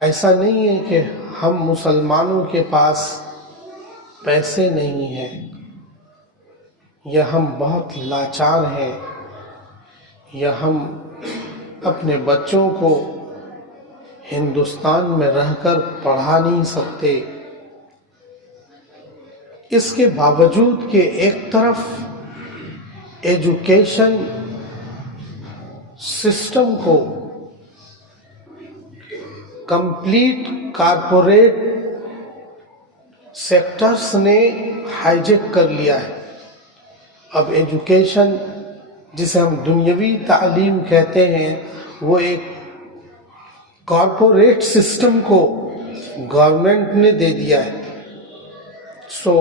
ایسا نہیں ہے کہ ہم مسلمانوں کے پاس پیسے نہیں ہیں یا ہم بہت لاچار ہیں یا ہم اپنے بچوں کو ہندوستان میں رہ کر پڑھا نہیں سکتے۔ اس کے باوجود کہ ایک طرف ایجوکیشن سسٹم کو کمپلیٹ کارپوریٹ سیکٹرز نے ہائیجیک کر لیا ہے۔ اب ایجوکیشن جسے ہم دنیاوی تعلیم کہتے ہیں وہ ایک کارپوریٹ سسٹم کو گورنمنٹ نے دے دیا ہے۔ سو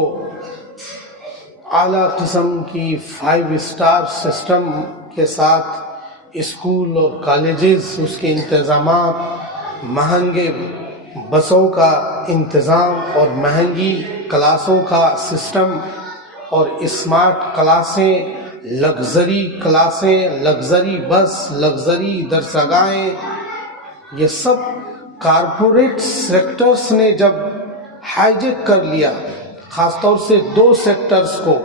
اعلیٰ قسم کی 5 اسٹار سسٹم کے ساتھ اسکول اور کالجز، اس کے انتظامات، مہنگے بسوں کا انتظام اور مہنگی کلاسوں کا سسٹم اور اسمارٹ کلاسیں، لگژری کلاسیں، لگژری بس، لگژری درسگاہیں، یہ سب کارپوریٹ سیکٹرز نے جب ہائیجیک کر لیا، خاص طور سے 2 سیکٹرز کو،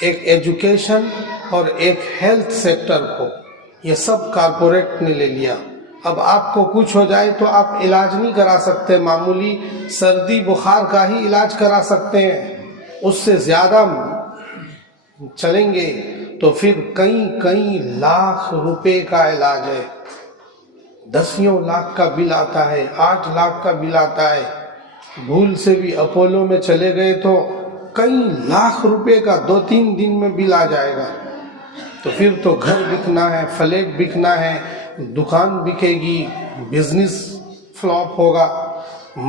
ایک ایجوکیشن اور ایک ہیلتھ سیکٹر کو، یہ سب کارپوریٹ نے لے لیا۔ اب آپ کو کچھ ہو جائے تو آپ علاج نہیں کرا سکتے، معمولی سردی بخار کا ہی علاج کرا سکتے ہیں، اس سے زیادہ چلیں گے تو پھر کئی لاکھ روپے کا علاج ہے، 10 لاکھ کا بل آتا ہے، 8 لاکھ کا بل آتا ہے۔ بھول سے بھی اپولو میں چلے گئے تو کئی لاکھ روپے کا 2-3 دن میں بل آ جائے گا۔ تو پھر تو گھر بکنا ہے، فلیٹ بکنا ہے، دکان بکے گی، بزنس فلاپ ہوگا،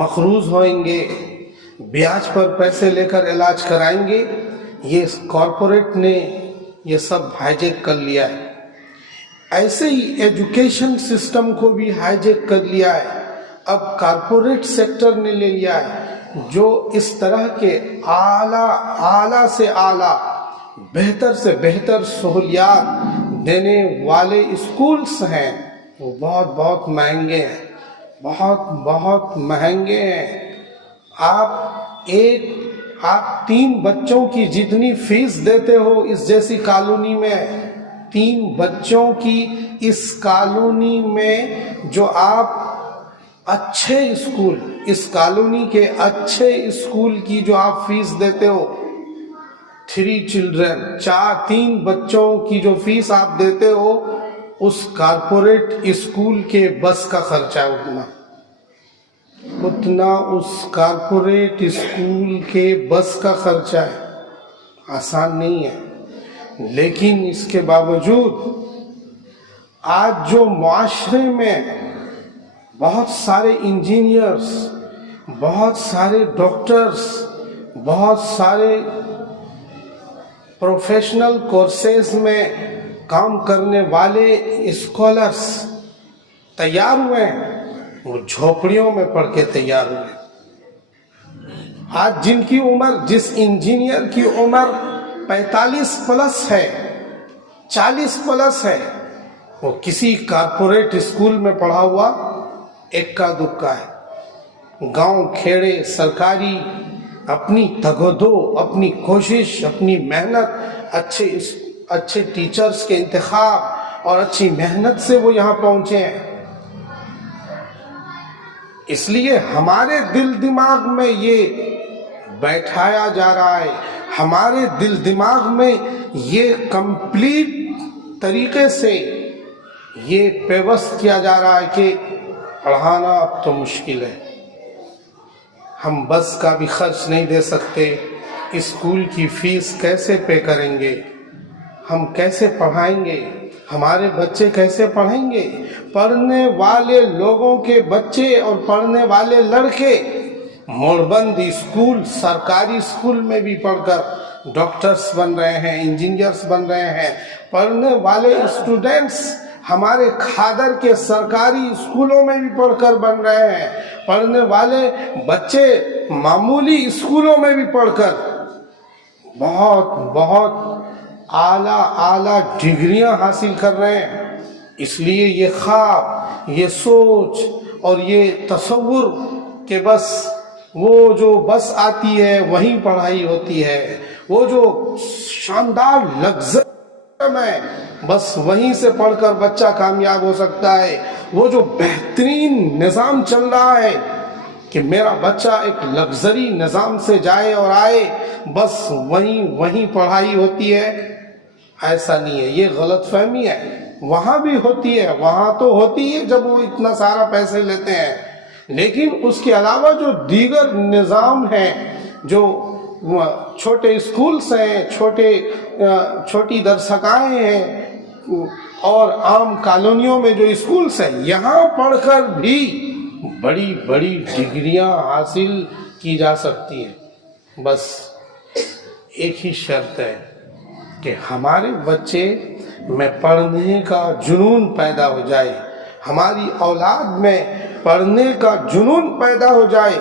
مقروض ہوئیں گے، بیاج پر پیسے لے کر علاج کرائیں گے۔ یہ کارپوریٹ نے یہ سب ہائیجیک کر لیا ہے۔ ایسے ہی ایجوکیشن سسٹم کو بھی ہائیجیک کر لیا ہے، اب کارپوریٹ سیکٹر نے لے لیا ہے، جو اس طرح کے اعلیٰ سے اعلیٰ، بہتر سے بہتر سہولیات دینے والے اسکولز ہیں، وہ بہت مہنگے ہیں، بہت مہنگے ہیں۔ آپ 3 بچوں کی جتنی فیس دیتے ہو اس جیسی کالونی میں، 3 بچوں کی اس کالونی میں جو آپ اچھے اسکول، اس کالونی کے اچھے اسکول کی جو آپ فیس دیتے ہو، 3 چلڈرن، 3 بچوں کی جو فیس آپ دیتے ہو، اس کارپوریٹ اسکول کے بس کا خرچہ اتنا اس کارپوریٹ اسکول کے بس کا خرچہ ہے، آسان نہیں ہے۔ لیکن اس کے باوجود آج جو معاشرے میں بہت سارے انجینئرز، بہت سارے ڈاکٹرز، بہت سارے پروفیشنل کورسز میں کام کرنے والے اسکالرز تیار ہوئے ہیں، وہ جھوپڑیوں میں پڑھ کے تیار ہوئے۔ آج جن کی عمر، جس انجینئر کی عمر 45+ ہے، 40+ ہے، وہ کسی کارپوریٹ اسکول میں پڑھا ہوا اکا دکا ہے۔ گاؤں کھیڑے سرکاری اپنی تگودو، اپنی کوشش، اپنی محنت، اچھے ٹیچرز کے انتخاب اور اچھی محنت سے وہ یہاں پہنچے ہیں۔ اس لیے ہمارے دل دماغ میں یہ بیٹھایا جا رہا ہے، ہمارے دل دماغ میں یہ کمپلیٹ طریقے سے یہ پیوست کیا جا رہا ہے کہ پڑھانا اب تو مشکل ہے، ہم بس کا بھی خرچ نہیں دے سکتے، اسکول کی فیس کیسے پے کریں گے، ہم کیسے پڑھائیں گے، ہمارے بچے کیسے پڑھیں گے۔ پڑھنے والے لوگوں کے بچے اور پڑھنے والے لڑکے موڑبند اسکول، سرکاری اسکول میں بھی پڑھ کر ڈاکٹرز بن رہے ہیں، انجینئرز بن رہے ہیں۔ پڑھنے والے اسٹوڈنٹس ہمارے کھادر کے سرکاری اسکولوں میں بھی پڑھ کر بن رہے ہیں۔ پڑھنے والے بچے معمولی اسکولوں میں بھی پڑھ کر بہت اعلیٰ ڈگریاں حاصل کر رہے ہیں۔ اس لیے یہ خواب، یہ سوچ اور یہ تصور کہ بس وہ جو بس آتی ہے وہیں پڑھائی ہوتی ہے، وہ جو شاندار لگژری ہے بس وہیں سے پڑھ کر بچہ کامیاب ہو سکتا ہے، وہ جو بہترین نظام چل رہا ہے کہ میرا بچہ ایک لگژری نظام سے جائے اور آئے، بس وہیں پڑھائی ہوتی ہے، ایسا نہیں ہے، یہ غلط فہمی ہے۔ وہاں بھی ہوتی ہے، وہاں تو ہوتی ہے جب وہ اتنا سارا پیسے لیتے ہیں، لیکن اس کے علاوہ جو دیگر نظام ہیں، جو چھوٹے اسکولز ہیں، چھوٹی درسگاہیں ہیں اور عام کالونیوں میں جو اسکولز ہیں، یہاں پڑھ کر بھی بڑی بڑی ڈگریاں حاصل کی جا سکتی ہیں۔ بس ایک ہی شرط ہے کہ ہمارے بچے میں پڑھنے کا جنون پیدا ہو جائے، ہماری اولاد میں پڑھنے کا جنون پیدا ہو جائے،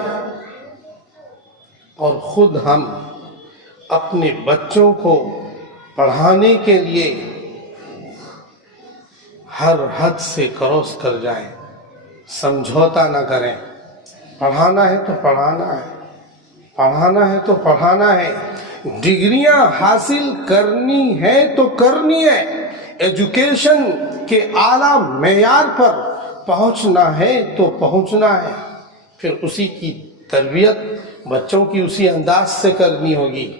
اور خود ہم اپنے بچوں کو پڑھانے کے لیے ہر حد سے کراس کر جائیں، سمجھوتا نہ کریں۔ پڑھانا ہے تو پڑھانا ہے، پڑھانا ہے تو پڑھانا ہے، ڈگریاں حاصل کرنی ہے تو کرنی ہے، ایجوکیشن کے اعلیٰ معیار پر پہنچنا ہے تو پہنچنا ہے، پھر اسی کی تربیت بچوں کی اسی انداز سے کرنی ہوگی۔